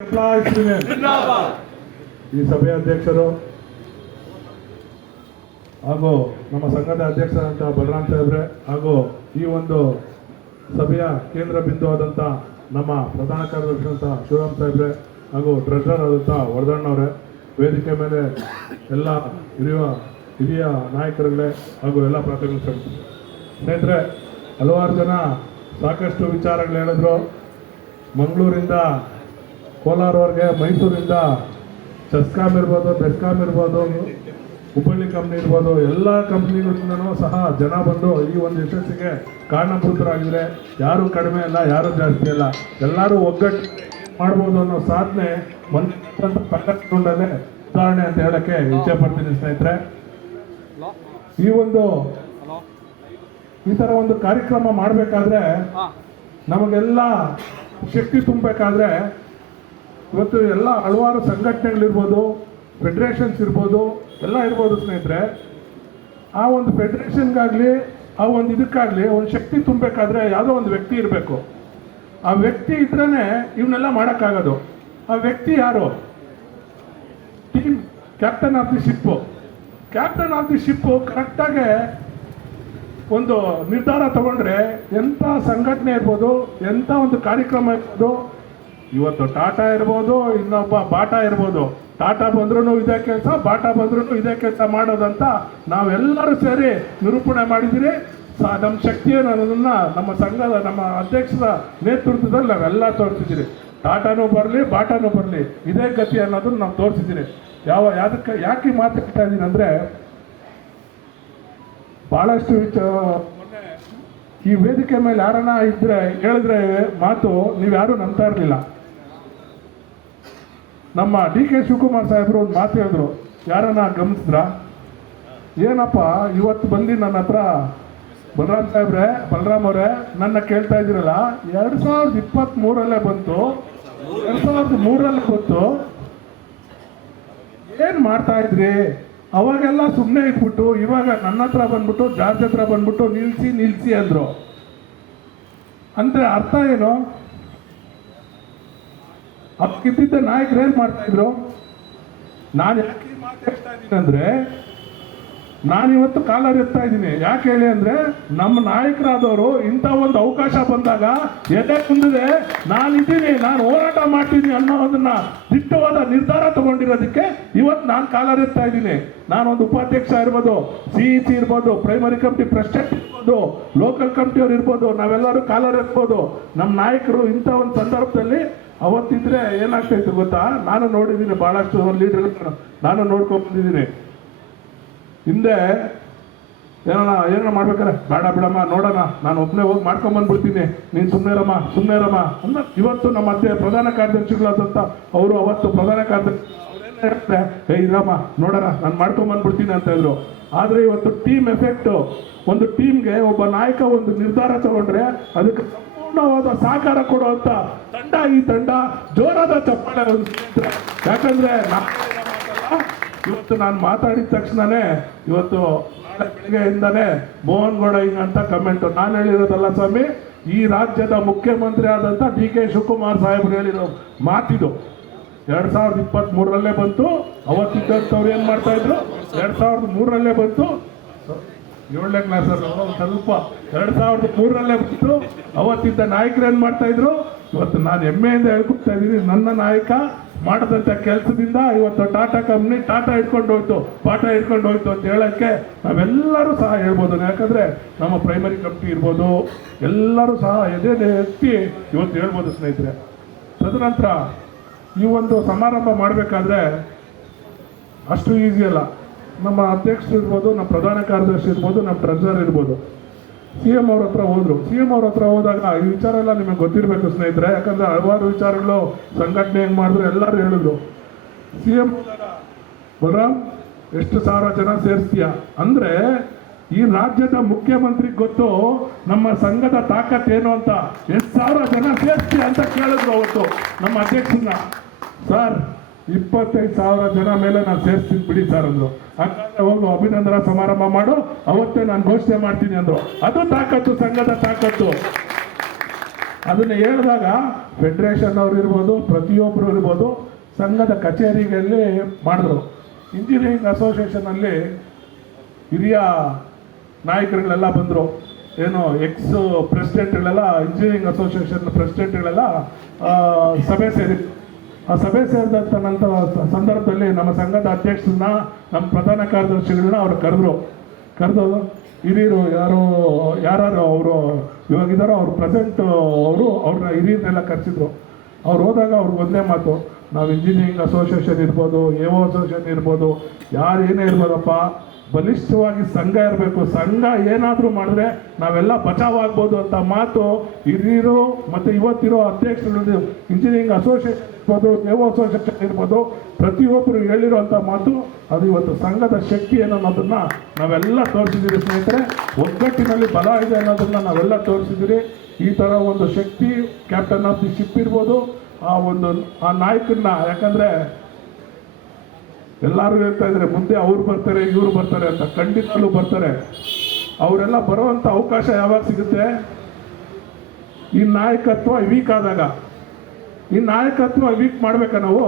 ಈ ಸಭೆಯ ಅಧ್ಯಕ್ಷರು ಹಾಗೂ ನಮ್ಮ ಸಂಘದ ಅಧ್ಯಕ್ಷರಾದಂಥ ಬಲರಾಮ್ ಸಾಹೇಬ್ರೆ ಹಾಗೂ ಈ ಒಂದು ಸಭೆಯ ಕೇಂದ್ರ ಬಿಂದು ಆದಂಥ ನಮ್ಮ ಪ್ರಧಾನ ಕಾರ್ಯದರ್ಶಿ ಅಂತ ಶಿವರಾಮ್ ಸಾಹೇಬ್ರೆ ಹಾಗೂ ಟ್ರೆಜರರ್ ಆದಂಥ ವರದಣ್ಣವರೇ, ವೇದಿಕೆ ಮೇಲೆ ಎಲ್ಲ ಹಿರಿಯ ನಾಯಕರುಗಳೇ ಹಾಗೂ ಎಲ್ಲ ಪ್ರಾಥಮಿಕ ಸ್ನೇಹಿತರೆ, ಹಲವಾರು ಜನ ಸಾಕಷ್ಟು ವಿಚಾರಗಳು ಹೇಳಿದ್ರು. ಮಂಗಳೂರಿಂದ ಕೋಲಾರವರೆಗೆ, ಮೈಸೂರಿಂದ ಚೆಸ್ಕಾಮ್ ಇರ್ಬೋದು, ಬೆಸ್ಕಾಮ್ ಇರ್ಬೋದು, ಹುಬ್ಬಳ್ಳಿ ಕಂಪ್ನಿ ಇರ್ಬೋದು, ಎಲ್ಲ ಕಂಪ್ನಿಗಳಿಂದನೂ ಸಹ ಜನ ಬಂದು ಈ ಒಂದು ಯಶಸ್ಸಿಗೆ ಕಾರಣಭೂತರಾಗಿದ್ದಾರೆ. ಯಾರು ಕಡಿಮೆ ಇಲ್ಲ, ಯಾರು ಜಾಸ್ತಿ ಇಲ್ಲ, ಎಲ್ಲರೂ ಒಗ್ಗಟ್ಟು ಮಾಡ್ಬೋದು ಅನ್ನೋ ಸಾಧನೆ ಮಂತ್ರಿಕೊಂಡಲ್ಲೇ ಉದಾಹರಣೆ ಅಂತ ಹೇಳಕ್ಕೆ ಇಚ್ಛೆ ಪಡ್ತೀನಿ. ಸ್ನೇಹಿತರೆ, ಈ ಥರ ಒಂದು ಕಾರ್ಯಕ್ರಮ ಮಾಡಬೇಕಾದ್ರೆ ನಮಗೆಲ್ಲ ಶಕ್ತಿ ತುಂಬಬೇಕಾದ್ರೆ ಇವತ್ತು ಎಲ್ಲ ಹಲವಾರು ಸಂಘಟನೆಗಳಿರ್ಬೋದು, ಫೆಡರೇಷನ್ಸ್ ಇರ್ಬೋದು, ಎಲ್ಲ ಇರ್ಬೋದು. ಸ್ನೇಹಿತರೆ, ಆ ಒಂದು ಫೆಡರೇಷನ್ಗಾಗಲಿ ಆ ಒಂದು ಇದಕ್ಕಾಗಲಿ ಒಂದು ಶಕ್ತಿ ತುಂಬಬೇಕಾದ್ರೆ ಯಾವುದೋ ಒಂದು ವ್ಯಕ್ತಿ ಇರಬೇಕು. ಆ ವ್ಯಕ್ತಿ ಇದ್ರೇ ಇವನ್ನೆಲ್ಲ ಮಾಡೋಕ್ಕಾಗೋದು. ಆ ವ್ಯಕ್ತಿ ಯಾರು? Team captain of the ship. Captain of the ship ಕರೆಕ್ಟಾಗಿ ಒಂದು ನಿರ್ಧಾರ ತಗೊಂಡ್ರೆ ಎಂಥ ಸಂಘಟನೆ ಇರ್ಬೋದು, ಎಂಥ ಒಂದು ಕಾರ್ಯಕ್ರಮ ಇರ್ಬೋದು. ಇವತ್ತು ಟಾಟಾ ಇರ್ಬೋದು, ಇನ್ನೊಬ್ಬ ಬಾಟಾ ಇರ್ಬೋದು. ಟಾಟಾ ಬಂದ್ರೂ ಇದೇ ಕೆಲಸ, ಬಾಟಾ ಬಂದ್ರೂ ಇದೇ ಕೆಲಸ ಮಾಡೋದಂತ ನಾವೆಲ್ಲರೂ ಸೇರಿ ನಿರೂಪಣೆ ಮಾಡಿದ್ದೀರಿ. ನಮ್ಮ ಶಕ್ತಿಯನ್ನು ಅನ್ನೋದನ್ನು ನಮ್ಮ ಸಂಘದ, ನಮ್ಮ ಅಧ್ಯಕ್ಷರ ನೇತೃತ್ವದಲ್ಲಿ ನಾವೆಲ್ಲ ತೋರಿಸಿದ್ದೀರಿ. ಟಾಟಾನೂ ಬರಲಿ, ಬಾಟಾನೂ ಬರಲಿ, ಇದೇ ಗತಿ ಅನ್ನೋದನ್ನು ನಾವು ತೋರಿಸಿದ್ದೀರಿ. ಯಾಕೆ ಮಾತಾಡ್ತಾ ಇದ್ದೀನಿ ಅಂದರೆ, ಭಾಳಷ್ಟು ಈ ವೇದಿಕೆ ಮೇಲೆ ಯಾರನ್ನ ಹೇಳಿದ್ರೆ ಮಾತು ನೀವ್ಯಾರೂ ನಂಬ್ತಾ ಇರಲಿಲ್ಲ. ನಮ್ಮ DK ಶಿವಕುಮಾರ್ ಸಾಹೇಬರು ಒಂದು ಮಾತು ಹೇಳಿದ್ರು, ಯಾರನ್ನ ಗಮನಿಸಿದ್ರ? ಏನಪ್ಪ ಇವತ್ತು ಬಂದು ನನ್ನ ಹತ್ರ ಬಲರಾಮ್ ಅವರೇ ನನ್ನ ಕೇಳ್ತಾ ಇದ್ದೀರಲ್ಲ, 2023 ಬಂತು, 2003 ಬಂತು, ಏನು ಮಾಡ್ತಾ ಇದ್ರಿ? ಅವಾಗೆಲ್ಲ ಸುಮ್ಮನೆ ಇಟ್ಬಿಟ್ಟು ಇವಾಗ ನನ್ನ ಹತ್ರ ಬಂದ್ಬಿಟ್ಟು, ಜಾರ್ಜ್ ಹತ್ರ ಬಂದ್ಬಿಟ್ಟು ನಿಲ್ಸಿ ಅಂದ್ರು. ಅಂದ್ರೆ ಅರ್ಥ ಏನು? ಅದಕ್ಕಿದ್ದ ನಾಯಕರು ಏನ್ ಮಾಡ್ತಾ ಇದ್ರು? ನಾನು ಯಾಕೆ ಮಾತಾಡ್ತಾ ಇದ್ದೀನಿ ಅಂದ್ರೆ, ನಾನಿವತ್ತು ಕಾಲರ್ ಎತ್ತಾ ಇದ್ದೀನಿ. ಯಾಕೆ ಹೇಳಿ ಅಂದ್ರೆ, ನಮ್ಮ ನಾಯಕರಾದವರು ಇಂಥ ಒಂದು ಅವಕಾಶ ಬಂದಾಗ ಎದೆ ಕುಂದಿದೆ, ನಾನಿದ್ದೀನಿ, ನಾನು ಹೋರಾಟ ಮಾಡ್ತೀನಿ ಅನ್ನೋದನ್ನ ದಿಟ್ಟವಾದ ನಿರ್ಧಾರ ತಗೊಂಡಿರೋದಕ್ಕೆ ಇವತ್ತು ನಾನು ಕಾಲರ್ ಎತ್ತಾ ಇದ್ದೀನಿ. ನಾನೊಂದು ಉಪಾಧ್ಯಕ್ಷ ಇರ್ಬೋದು, CEC ಇರ್ಬೋದು, ಪ್ರೈಮರಿ ಕಮಿಟಿ ಪ್ರೆಸಿಡೆಂಟ್ ಇರ್ಬೋದು, ಲೋಕಲ್ ಕಮಿಟಿಯವ್ರು ಇರ್ಬೋದು, ನಾವೆಲ್ಲರೂ ಕಾಲರ್ ಎತ್ಬೋದು. ನಮ್ಮ ನಾಯಕರು ಇಂಥ ಒಂದು ಸಂದರ್ಭದಲ್ಲಿ ಅವತ್ತಿದ್ರೆ ಏನಾಗ್ತಾಯಿತ್ತು ಗೊತ್ತಾ? ನಾನು ನೋಡಿದ್ದೀನಿ, ಭಾಳಷ್ಟು ಲೀಡರ್ಗಳನ್ನ ನಾನು ನೋಡ್ಕೊಂಡು ಬಂದಿದ್ದೀನಿ. ಹಿಂದೆ ಏನೋ ಮಾಡ್ಬೇಕಾರೆ, ಬೇಡ ಬಿಡಮ್ಮ, ನೋಡೋಣ, ನಾನು ಒಬ್ಬನೇ ಹೋಗಿ ಮಾಡ್ಕೊಂಬಂದ್ಬಿಡ್ತೀನಿ, ನೀನು ಸುಮ್ಮನೆರಮ್ಮ ಅನ್ನೋ. ಇವತ್ತು ನಮ್ಮ ಪ್ರಧಾನ ಕಾರ್ಯದರ್ಶಿಗಳಾದಂಥ ಅವರು ಅವತ್ತು ಪ್ರಧಾನ ಕಾರ್ಯದರ್ಶಿ ಅವರೇನು ಹೇಳ್ತಾರೆ, ಇರಮ್ಮ ನೋಡೋಣ, ನಾನು ಮಾಡ್ಕೊಂಬಂದ್ಬಿಡ್ತೀನಿ ಅಂತ ಇದ್ರು. ಆದರೆ ಇವತ್ತು ಟೀಮ್ ಎಫೆಕ್ಟು, ಒಂದು ಟೀಮ್ಗೆ ಒಬ್ಬ ನಾಯಕ ಒಂದು ನಿರ್ಧಾರ ತಗೊಂಡ್ರೆ ಅದಕ್ಕೆ ಸಂಪೂರ್ಣವಾದ ಸಹಕಾರ ಕೊಡುವಂಥ ತಂಡ ಈ ತಂಡ. ಜೋರಾದ ಚಪ್ಪಾಳೆ. ಯಾಕಂದ್ರೆ ಇವತ್ತು ನಾನು ಮಾತಾಡಿದ ತಕ್ಷಣನೇ ಇವತ್ತು ನಾಳೆ ಬೆಳಗ್ಗೆಯಿಂದಾನೇ ಮೋಹನ್ ಗೌಡ ಹಿಂಗಂತ ಕಮೆಂಟು. ನಾನು ಹೇಳಿರೋದಲ್ಲ ಸ್ವಾಮಿ, ಈ ರಾಜ್ಯದ ಮುಖ್ಯಮಂತ್ರಿ ಆದಂಥ DK ಶಿವಕುಮಾರ್ ಸಾಹೇಬ್ರು ಹೇಳಿರೋ ಮಾತಿದು. 2023 ಬಂತು. ಅವತ್ತಿದ್ದಂಥವ್ರು ಏನು ಮಾಡ್ತಾ ಇದ್ರು? 2003 ಬಂತು. 7ನೇ ಕ್ಲಾಸಲ್ಲಿ ಸ್ವಲ್ಪ 2003 ಬಂತು. ಅವತ್ತಿದ್ದ ನಾಯಕರು ಏನು ಮಾಡ್ತಾ ಇದ್ರು? ಇವತ್ತು ನಾನು ಹೆಮ್ಮೆಯಿಂದ ಹೇಳ್ಕೊಡ್ತಾ ಇದ್ದೀನಿ, ನನ್ನ ನಾಯಕ ಮಾಡಿದಂಥ ಕೆಲಸದಿಂದ ಇವತ್ತು ಟಾಟಾ ಕಂಪ್ನಿ ಟಾಟಾ ಹಿಡ್ಕೊಂಡು ಹೋಯ್ತು, ಬಾಟಾ ಹಿಡ್ಕೊಂಡು ಹೋಯ್ತು ಅಂತ ಹೇಳೋಕ್ಕೆ ನಾವೆಲ್ಲರೂ ಸಹ ಹೇಳ್ಬೋದು. ಯಾಕಂದರೆ ನಮ್ಮ ಪ್ರೈಮರಿ ಕಮಿಟಿ ಇರ್ಬೋದು, ಎಲ್ಲರೂ ಸಹ ಎತ್ತಿ ಇವತ್ತು ಹೇಳ್ಬೋದು. ಸ್ನೇಹಿತರೆ, ತದನಂತರ ಈ ಒಂದು ಸಮಾರಂಭ ಮಾಡಬೇಕಾದ್ರೆ ಅಷ್ಟು ಈಸಿ ಅಲ್ಲ. ನಮ್ಮ ಅಧ್ಯಕ್ಷರು ಇರ್ಬೋದು, ನಮ್ಮ ಪ್ರಧಾನ ಕಾರ್ಯದರ್ಶಿ ಇರ್ಬೋದು, ನಮ್ಮ ಟ್ರೆಜರರ್ ಇರ್ಬೋದು, CM ಅವ್ರ ಹತ್ರ ಹೋದ್ರು. CM ಅವ್ರ ಹತ್ರ ಹೋದಾಗ ಈ ವಿಚಾರ ಎಲ್ಲ ನಿಮಗೆ ಗೊತ್ತಿರಬೇಕು ಸ್ನೇಹಿತರೆ. ಯಾಕಂದರೆ ಹಲವಾರು ವಿಚಾರಗಳು ಸಂಘಟನೆ ಹೆಂಗೆ ಮಾಡಿದ್ರು ಎಲ್ಲರೂ ಹೇಳಿದ್ರು. CM ಬಲರಾಮ್ ಎಷ್ಟು ಸಾವಿರ ಜನ ಸೇರಿಸ್ತೀಯ ಅಂದರೆ, ಈ ರಾಜ್ಯದ ಮುಖ್ಯಮಂತ್ರಿಗೆ ಗೊತ್ತು ನಮ್ಮ ಸಂಘದ ತಾಕತ್ ಏನು ಅಂತ. ಎಷ್ಟು ಸಾವಿರ ಜನ ಸೇರಿಸ್ತೀಯ ಅಂತ ಕೇಳಿದ್ರು ಅವತ್ತು ನಮ್ಮ ಅಧ್ಯಕ್ಷರನ್ನ. ಸರ್ 25,000 ಜನ ಮೇಲೆ ನಾನು ಸೇರಿಸ್ತೀನಿ ಬಿಡಿ ಸರ್ ಅಂದರು. ಹಾಗಾದ್ರೆ ಹೋಗು ಅಭಿನಂದನಾ ಸಮಾರಂಭ ಮಾಡು, ಅವತ್ತೇ ನಾನು ಘೋಷಣೆ ಮಾಡ್ತೀನಿ ಅಂದರು. ಅದು ತಾಕತ್ತು, ಸಂಘದ ತಾಕತ್ತು. ಅದನ್ನು ಹೇಳಿದಾಗ ಫೆಡರೇಷನ್ ಅವ್ರು ಇರ್ಬೋದು, ಪ್ರತಿಯೊಬ್ಬರು ಇರ್ಬೋದು, ಸಂಘದ ಕಚೇರಿಗಳಲ್ಲಿ ಮಾಡಿದ್ರು. ಇಂಜಿನಿಯರಿಂಗ್ ಅಸೋಸಿಯೇಷನಲ್ಲಿ ಹಿರಿಯ ನಾಯಕರುಗಳೆಲ್ಲ ಬಂದರು. ಏನು ಎಕ್ಸ್ ಪ್ರೆಸಿಡೆಂಟ್ಗಳೆಲ್ಲ, ಇಂಜಿನಿಯರಿಂಗ್ ಅಸೋಸಿಯೇಷನ್ ಪ್ರೆಸಿಡೆಂಟ್ಗಳೆಲ್ಲ ಸಭೆ ಸೇರಿ, ಆ ಸಭೆ ಸೇರಿದಂಥ ನಂತರ ಸಂದರ್ಭದಲ್ಲಿ ನಮ್ಮ ಸಂಘದ ಅಧ್ಯಕ್ಷರನ್ನ, ನಮ್ಮ ಪ್ರಧಾನ ಕಾರ್ಯದರ್ಶಿಗಳನ್ನ ಅವ್ರು ಕರೆದು ಹಿರಿಯರು ಯಾರು ಅವರು ಇವಾಗಿದ್ದಾರೋ ಅವ್ರು ಪ್ರೆಸೆಂಟ್ ಅವ್ರನ್ನ ಹಿರಿಯರನ್ನೆಲ್ಲ ಕರೆಸಿದ್ರು. ಅವ್ರು ಹೋದಾಗ ಅವ್ರಿಗೆ ಒಂದೇ ಮಾತು, ನಾವು ಇಂಜಿನಿಯರಿಂಗ್ ಅಸೋಸಿಯೇಷನ್ ಇರ್ಬೋದು, ಎಒ ಅಸೋಸಿಯೇಷನ್ ಇರ್ಬೋದು, ಯಾರು ಏನೇ ಇರ್ಬೋದಪ್ಪ, ಬಲಿಷ್ಠವಾಗಿ ಸಂಘ ಇರಬೇಕು. ಸಂಘ ಏನಾದರೂ ಮಾಡಿದ್ರೆ ನಾವೆಲ್ಲ ಬಚಾವಾಗ್ಬೋದು ಅಂತ ಮಾತು ಹಿರಿಯರು ಮತ್ತು ಇವತ್ತಿರೋ ಅಧ್ಯಕ್ಷರು, ಇಂಜಿನಿಯರಿಂಗ್ ಅಸೋಸಿಯೇಷನ್ ಇರ್ಬೋದು, ಎಒ ಅಸೋಸಿಯೇಷನ್ ಇರ್ಬೋದು, ಪ್ರತಿಯೊಬ್ಬರು ಹೇಳಿರೋಂಥ ಮಾತು ಅದು ಇವತ್ತು ಸಂಘದ ಶಕ್ತಿ ಅನ್ನೋದನ್ನು ನಾವೆಲ್ಲ ತೋರಿಸಿದ್ದೀರಿ ಸ್ನೇಹಿತರೆ. ಒಗ್ಗಟ್ಟಿನಲ್ಲಿ ಬಲ ಇದೆ ಅನ್ನೋದನ್ನು ನಾವೆಲ್ಲ ತೋರಿಸಿದ್ದೀರಿ. ಈ ಥರ ಒಂದು ಶಕ್ತಿ ಕ್ಯಾಪ್ಟನ್ ಆಫ್ ದಿ ಶಿಪ್ ಇರ್ಬೋದು, ಆ ನಾಯಕನ್ನ, ಯಾಕಂದರೆ ಎಲ್ಲರೂ ಹೇಳ್ತಾ ಇದ್ದಾರೆ ಮುಂದೆ ಅವ್ರು ಬರ್ತಾರೆ ಇವರು ಬರ್ತಾರೆ ಅಂತ. ಖಂಡಿತಲ್ಲೂ ಬರ್ತಾರೆ. ಅವರೆಲ್ಲ ಬರುವಂಥ ಅವಕಾಶ ಯಾವಾಗ ಸಿಗುತ್ತೆ? ಈ ನಾಯಕತ್ವ ವೀಕ್ ಆದಾಗ. ಈ ನಾಯಕತ್ವ ವೀಕ್ ಮಾಡ್ಬೇಕಾ ನಾವು?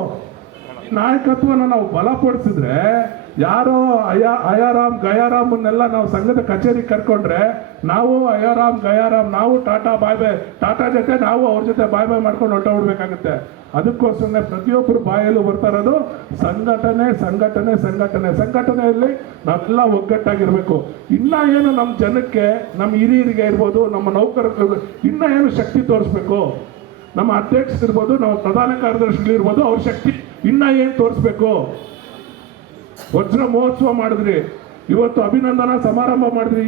ಈ ನಾಯಕತ್ವನ ನಾವು ಬಲಪಡಿಸಿದ್ರೆ, ಯಾರೋ ಅಯಾರಾಮ್ ಗಯಾರಾಮನ್ನೆಲ್ಲ ನಾವು ಸಂಘದ ಕಚೇರಿ ಕರ್ಕೊಂಡ್ರೆ, ನಾವು ಅಯಾರಾಮ್ ಗಯಾರಾಮ್, ನಾವು ಟಾಟಾ ಜೊತೆ ನಾವು ಅವ್ರ ಜೊತೆ ಬಾಯ್ ಮಾಡ್ಕೊಂಡು ಹೊರಟೋಗ್ಬಿಡ್ಬೇಕಾಗುತ್ತೆ. ಅದಕ್ಕೋಸ್ಕರನೇ ಪ್ರತಿಯೊಬ್ಬರು ಬಾಯಲ್ಲೂ ಬರ್ತಾ ಇರೋದು ಸಂಘಟನೆ ಸಂಘಟನೆ ಸಂಘಟನೆ. ಸಂಘಟನೆಯಲ್ಲಿ ನಾವೆಲ್ಲ ಒಗ್ಗಟ್ಟಾಗಿರ್ಬೇಕು. ಇನ್ನ ಏನು ನಮ್ಮ ಜನಕ್ಕೆ, ನಮ್ಮ ಹಿರಿಯರಿಗೆ ಇರ್ಬೋದು, ನಮ್ಮ ನೌಕರರಿಗೆ ಇನ್ನ ಏನು ಶಕ್ತಿ ತೋರಿಸ್ಬೇಕು? ನಮ್ಮ ಅಧ್ಯಕ್ಷರಿರ್ಬೋದು, ನಮ್ಮ ಪ್ರಧಾನ ಕಾರ್ಯದರ್ಶಿಗಳಿರ್ಬೋದು, ಅವ್ರ ಶಕ್ತಿ ಇನ್ನ ಏನು ತೋರಿಸ್ಬೇಕು? ವಜ್ರ ಮಹೋತ್ಸವ ಮಾಡಿದ್ರಿ, ಇವತ್ತು ಅಭಿನಂದನಾ ಸಮಾರಂಭ ಮಾಡಿದ್ರಿ.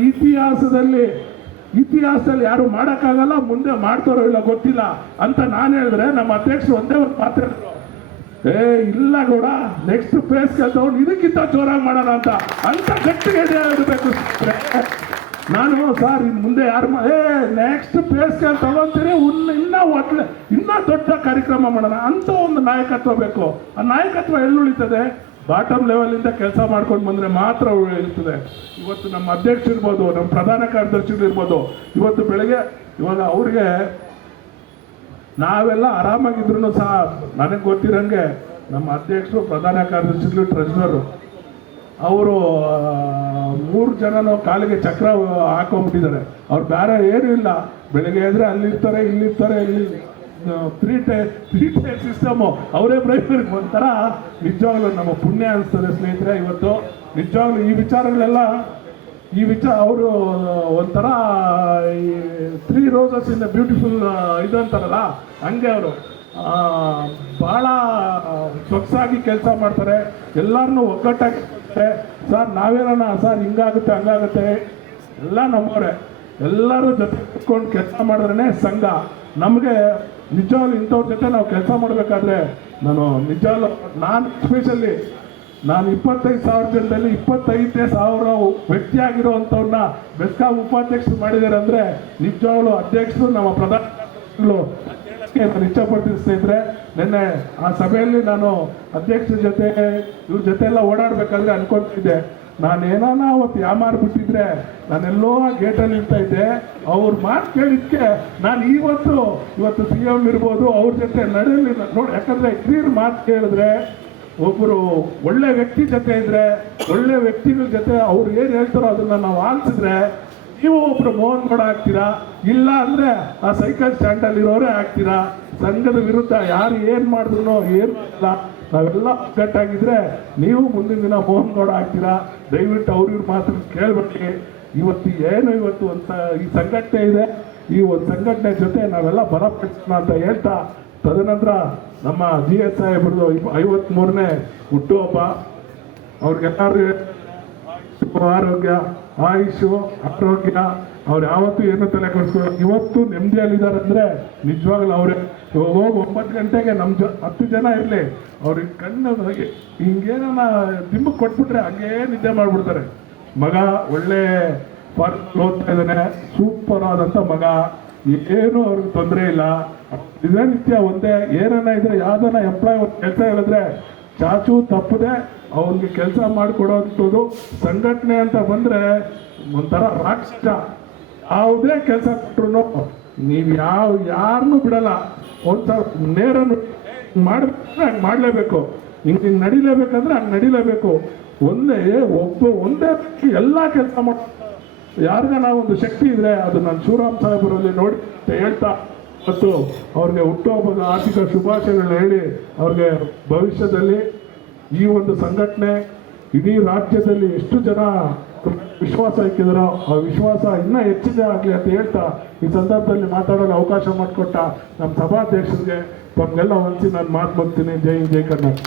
ಇತಿಹಾಸದಲ್ಲಿ ಯಾರು ಮಾಡೋಕ್ಕಾಗಲ್ಲ, ಮುಂದೆ ಮಾಡ್ತಾರೋ ಇಲ್ಲ ಗೊತ್ತಿಲ್ಲ ಅಂತ ನಾನು ಹೇಳಿದ್ರೆ, ನಮ್ಮ ಅಧ್ಯಕ್ಷರು ಒಂದೇ ಒಂದು ಮಾತು ಹೇಳಿದ್ರು, ಇಲ್ಲ ಕೂಡ ನೆಕ್ಸ್ಟ್ ಪ್ಲೇಸ್ ತಗೊಂಡು ಇದಕ್ಕಿಂತ ಜೋರಾಗಿ ಮಾಡೋಣ ಅಂತ ಗಟ್ಟಿಗೆ ಇರಬೇಕು. ನಾನು ಸರ್ ಇನ್ನು ಮುಂದೆ ಯಾರು ನೆಕ್ಸ್ಟ್ ಪ್ಲೇಸ್ ತಗೊಂತೀರಿ, ಇನ್ನೂ ದೊಡ್ಡ ಕಾರ್ಯಕ್ರಮ ಮಾಡೋಣ ಅಂತ ಒಂದು ನಾಯಕತ್ವ ಬೇಕು. ಆ ನಾಯಕತ್ವ ಎಲ್ಲಿ ಉಳಿತದೆ? ಬಾಟಮ್ ಲೆವೆಲಿಂದ ಕೆಲಸ ಮಾಡ್ಕೊಂಡು ಬಂದರೆ ಮಾತ್ರ ಇರ್ತದೆ. ಇವತ್ತು ನಮ್ಮ ಅಧ್ಯಕ್ಷರಿರ್ಬೋದು, ನಮ್ಮ ಪ್ರಧಾನ ಕಾರ್ಯದರ್ಶಿಗಳಿರ್ಬೋದು, ಇವತ್ತು ಬೆಳಗ್ಗೆ ಇವಾಗ ಅವ್ರಿಗೆ ನಾವೆಲ್ಲ ಆರಾಮಾಗಿದ್ರು ಸಹ ನನಗೆ ಗೊತ್ತಿರಂಗೆ ನಮ್ಮ ಅಧ್ಯಕ್ಷರು, ಪ್ರಧಾನ ಕಾರ್ಯದರ್ಶಿಗಳು, ಟ್ರೆಜರರು ಅವರು 3 ಜನನೂ ಕಾಲಿಗೆ ಚಕ್ರ ಹಾಕೊಂಡ್ಬಿಟ್ಟಿದ್ದಾರೆ. ಅವ್ರು ಬೇರೆ ಏನೂ ಇಲ್ಲ. ಬೆಳಗ್ಗೆ ಎದ್ರೆ ಅಲ್ಲಿರ್ತಾರೆ, ಇಲ್ಲಿರ್ತಾರೆ, ಇಲ್ಲಿ 3 ಟೈರ್ ಸಿಸ್ಟಮು ಅವರೇ ಪ್ರೈಮರಿ. ಒಂಥರ ನಿಜವಾಗ್ಲೂ ನಮ್ಮ ಪುಣ್ಯ ಅನಿಸ್ತದೆ ಸ್ನೇಹಿತರೆ. ಇವತ್ತು ನಿಜವಾಗ್ಲೂ ಈ ವಿಚಾರಗಳೆಲ್ಲ ಅವರು ಒಂಥರ 3 roses ಇನ್ ಬ್ಯೂಟಿಫುಲ್ ಇದು ಅಂತಾರಲ್ಲ, ಹಂಗೆ ಅವರು ಭಾಳ ಸೊಗಸಾಗಿ ಕೆಲಸ ಮಾಡ್ತಾರೆ. ಎಲ್ಲರನ್ನೂ ಒಗ್ಗಟ್ಟಾಗಿ ಸರ್ ನಾವೇನೋಣ ಸರ್ ಹಿಂಗಾಗುತ್ತೆ ಹಂಗಾಗುತ್ತೆ, ಎಲ್ಲ ನಮ್ಮವರೇ. ಎಲ್ಲರೂ ಜೊತೆ ಕುತ್ಕೊಂಡು ಕೆಲಸ ಮಾಡಿದ್ರೇ ಸಂಘ. ನಮಗೆ ನಿಜವಾಗ್ಲೂ ಇಂಥವ್ರ ಜೊತೆ ನಾವು ಕೆಲಸ ಮಾಡಬೇಕಾದ್ರೆ ನಾನು ಸ್ಪೆಷಲಿ 25,000 ಜನದಲ್ಲಿ 25,000 ವ್ಯಕ್ತಿ ಆಗಿರೋವಂಥವ್ರನ್ನ ಬೆಸ್ಕಾಂ ಉಪಾಧ್ಯಕ್ಷರು ಮಾಡಿದ್ದಾರೆ ಅಂದರೆ ನಿಜವಾಗ್ಲೂ ಅಧ್ಯಕ್ಷರು ನಮ್ಮ ಪ್ರಧಾನಗಳು ನಾನು ಇಷ್ಟಪಡ್ತೀನಿ ಸ್ನೇಹಿತರೆ. ನಿನ್ನೆ ಆ ಸಭೆಯಲ್ಲಿ ನಾನು ಅಧ್ಯಕ್ಷರ ಜೊತೆ ಇವ್ರ ಜೊತೆ ಎಲ್ಲ ಓಡಾಡಬೇಕಾದ್ರೆ ಅನ್ಕೊತಿದ್ದೆ, ನಾನೇನಾನ ಅವತ್ತು ಯಾಮಾರ್ಬಿಟ್ಟಿದ್ರೆ ನಾನೆಲ್ಲೋ ಗೇಟಲ್ಲಿ ಇರ್ತಾ ಇದ್ದೆ. ಅವ್ರ ಮಾತು ಕೇಳಿದ್ಕೆ ನಾನು ಇವತ್ತು CM ಇರ್ಬೋದು, ಅವ್ರ ಜೊತೆ ನಡೆಯಲಿ ನೋಡಿ. ಯಾಕಂದರೆ ಹಿರಿಯರ ಮಾತು ಕೇಳಿದ್ರೆ, ಒಬ್ಬರು ಒಳ್ಳೆ ವ್ಯಕ್ತಿ ಜೊತೆ ಇದ್ರೆ, ಒಳ್ಳೆ ವ್ಯಕ್ತಿಗಳ ಜೊತೆ ಅವ್ರು ಏನು ಹೇಳ್ತಾರೋ ಅದನ್ನು ನಾವು ಆಲಿಸಿದ್ರೆ, ನೀವು ಒಬ್ರು ಮೋಹನ್ ಗೌಡ ಆಗ್ತೀರಾ, ಇಲ್ಲ ಅಂದರೆ ಆ ಸೈಕಲ್ ಸ್ಟ್ಯಾಂಡಲ್ಲಿರೋರೇ ಆಗ್ತೀರಾ. ಸಂಘದ ವಿರುದ್ಧ ಯಾರು ಏನು ಮಾಡಿದ್ರು ಏನು ಇಲ್ಲ, ನಾವೆಲ್ಲ ಒಗ್ಗಟ್ಟಾಗಿದ್ರೆ ನೀವು ಮುಂದಿನ ದಿನ ಮೋಹನ್ ಗೌಡ ಆಗ್ತೀರಾ. ದಯವಿಟ್ಟು ಅವ್ರಿವ್ರ ಮಾತು ಕೇಳಬೇಕು. ಇವತ್ತು ಈ ಸಂಘಟನೆ ಇದೆ, ಈ ಒಂದು ಸಂಘಟನೆ ಜೊತೆ ನಾವೆಲ್ಲ ಬಲಪಡಿಸೋಣ ಅಂತ ಹೇಳ್ತಾ, ತದನಂತರ ನಮ್ಮ GS ಸಾಹೇಬ್ರದ್ದು 53ನೇ ಹುಟ್ಟುಹಬ್ಬ. ಅವ್ರಿಗೆಲ್ಲರೂ ಆರೋಗ್ಯ, ಆಯುಷು, ಆರೋಗ್ಯ, ಅವ್ರು ಯಾವತ್ತೂ ಏನು ತಲೆ ಕೆಡಿಸ್ಕೊಳ್ಳೋ. ಇವತ್ತು ನೆಮ್ಮದಿಯಲ್ಲಿದ್ದಾರೆ ಅಂದರೆ ನಿಜವಾಗ್ಲೂ ಅವರೇ. ಇವಾಗ ಹೋಗಿ 9 ಗಂಟೆಗೆ ನಮ್ಮ 10 ಜನ ಇರಲಿ, ಅವ್ರಿಗೆ ಕಣ್ಣು ಹಿಂಗೇನ ದಿಂಬಕ್ಕೆ ಕೊಟ್ಬಿಟ್ರೆ ಹಂಗೇ ನಿದ್ದೆ ಮಾಡಿಬಿಡ್ತಾರೆ. ಮಗ ಒಳ್ಳೆ ಓದ್ತಾ ಇದ್ದಾನೆ, ಸೂಪರ್ ಆದಂಥ ಮಗ, ಏನು ಅವ್ರಿಗೆ ತೊಂದರೆ ಇಲ್ಲ. ದಿನನಿತ್ಯ ಒಂದೇ ಏನನ್ನ ಇದ್ರೆ ಯಾವ್ದನ್ನ ಎಂಪ್ಲಾಯ್ ಒಂದು ಕೆಲಸ ಹೇಳಿದ್ರೆ ಚಾಚು ತಪ್ಪದೆ ಅವ್ರಿಗೆ ಕೆಲಸ ಮಾಡಿಕೊಡೋಂಥದ್ದು. ಸಂಘಟನೆ ಅಂತ ಬಂದರೆ ಒಂಥರ ರಾಕ್ಷಸ. ಯಾವುದೇ ಕೆಲಸ ಕೊಟ್ಟರು ನೀವು ಯಾರನ್ನೂ ಬಿಡಲ್ಲ. ಒಂದ್ಸಲ ನೇರ ಮಾಡ್ಬೇಕಂದ್ರೆ ಹಂಗೆ ಮಾಡಲೇಬೇಕು, ಹಿಂಗೆ ನಡಿಲೇಬೇಕಂದ್ರೆ ಹಂಗೆ ನಡಿಲೇಬೇಕು. ಒಂದೇ ಎಲ್ಲ ಕೆಲಸ ಮಾಡ ಯಾರಿಗಾನ ಒಂದು ಶಕ್ತಿ ಇದ್ರೆ ಅದು ನಾನು ಶಿವರಾಮ್ ಸಾಹೇಬರಲ್ಲಿ ನೋಡಿ ಅಂತ ಹೇಳ್ತಾ, ಮತ್ತು ಅವ್ರಿಗೆ ಹುಟ್ಟುಹಬ್ಬದ ಆರ್ಥಿಕ ಶುಭಾಶಯಗಳನ್ನ ಹೇಳಿ ಅವ್ರಿಗೆ ಭವಿಷ್ಯದಲ್ಲಿ ಈ ಒಂದು ಸಂಘಟನೆ ಇಡೀ ರಾಜ್ಯದಲ್ಲಿ ಎಷ್ಟು ಜನ ವಿಶ್ವಾಸ ಇಕ್ಕಿದಾರೋ ಆ ವಿಶ್ವಾಸ ಇನ್ನೂ ಹೆಚ್ಚಿನ ಆಗಲಿ ಅಂತ ಹೇಳ್ತಾ ಈ ಸಂದರ್ಭದಲ್ಲಿ ಮಾತಾಡಲು ಅವಕಾಶ ಮಾಡಿಕೊಟ್ಟ ನಮ್ಮ ಸಭಾಧ್ಯಕ್ಷರಿಗೆ ತಮಗೆಲ್ಲ ಒಂದ್ಸಿ ನಾನು ಮಾತು ಬರ್ತೀನಿ. ಜೈ ಕರ್ನಾಟಕ.